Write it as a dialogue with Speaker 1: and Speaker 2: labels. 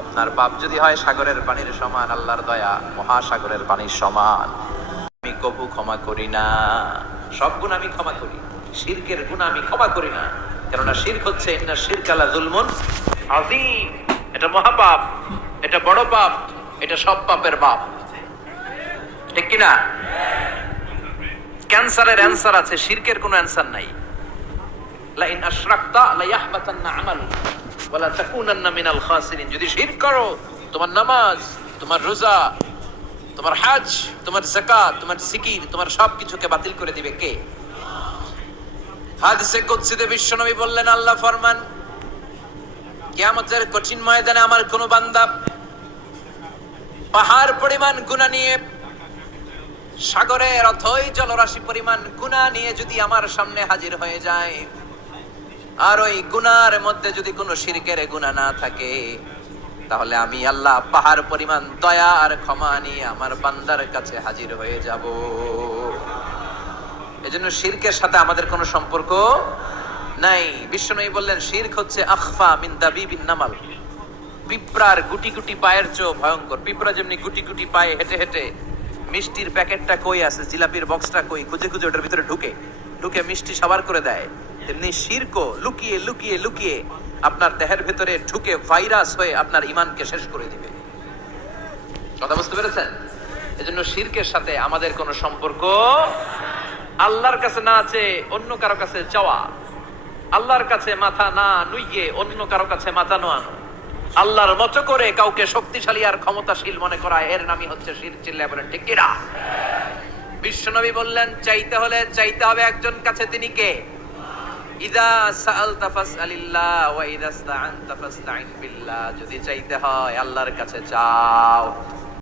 Speaker 1: আপনার পাপ যদি হয়, সাগরের পানির সমান, আল্লাহর দয়া, মহাসাগরের পানির সমান। আমি কবু ক্ষমা করি না। সব গুণ আমি ক্ষমা করি, শিরকের গুণ আমি ক্ষমা করি না। কেননা শিরক হচ্ছে, ইন্না শিরকালা জুলমুন আযীম। এটা মহাপাপ, এটা বড় পাপ, এটা সব পাপের বাপ ঠিক কিনা? ক্যান্সারের অ্যান্সার আছে, শিরকের কোনো অ্যান্সার নাই। লা ইন আশরাকতা লা ইয়াহবাতান্না তাকুনান্না মিনাল খাসিরিন যদি শিরক করো, তোমার নামাজ, তোমার রোজা, তোমার হজ, তোমার যাকাত, তোমার জিকির তোমার বাতিল করে দিবে কে? হাদিসে কুদসিতে বিশ্বনবী বললেন, আল্লাহ ফরমান কিয়ামতের কঠিন ময়দানে আমার কোন বান্দা পাহাড় পরিমাণ গুনাহ নিয়ে, সাগরের অথই জলরাশি পরিমাণ গুণা নিয়ে যদি আমার সামনে হাজির হয়ে যায় আর ওই গুনার মধ্যে যদি কোনো শিরকের গুণা না থাকে, তাহলে আমি আল্লাহ পাহাড় পরিমাণ দয়া আর ক্ষমা নিয়ে আমার বান্দার কাছে হাজির হয়ে যাব। এজন্য শিরকের সাথে আমাদের কোনো সম্পর্ক নাই। বিশ্বনবী বললেন, শিরক হচ্ছে আখফা মিন দাবিবিন নামাল। পিঁপড়ার গুটি গুটি পায়ের চেয়েও ভয়ঙ্কর। পিঁপড়া যেমনি গুটি গুটি পায়ে হেঁটে হেঁটে মিষ্টির প্যাকেটটা কই আছে, জিলাপির বক্সটা কই, খুঁজে খুঁজে ওটার ভিতরে ঢুকে। ঢুকে মিষ্টি সাবার করে দেয়। তেমনি শিরকো, লুকিয়ে লুকিয়ে লুকিয়ে আপনার দেহের ভেতরে ঢুকে ভাইরাস হয়ে আপনার ইমানকে শেষ করে দিবে। কথা বুঝতে পেরেছেন? এজন্য শিরকের সাথে আমাদের কোনো সম্পর্ক আল্লাহর কাছে না আছে অন্য কারও কাছে চাওয়া, আল্লাহর কাছে মাথা না নুইয়ে অন্য কারও কাছে মাথা নোয়ানো। আল্লাহর মতো করে কাউকে শক্তিশালী আর ক্ষমতাশীল মনে করা, এর নামই হচ্ছে শির চিল্লা বলেন, ঠিক কিনা? বিশ্বনবী বললেন, চাইতে হলে চাইতে হবে একজন কাছে, তিনি কে? ইদা সাআলতা ফাসআলিল্লাহ ওয়া ইদা ইসতাআনতা ফাসতাইন বিল্লাহ। যদি চাইতে হয় আল্লাহর কাছে চাও।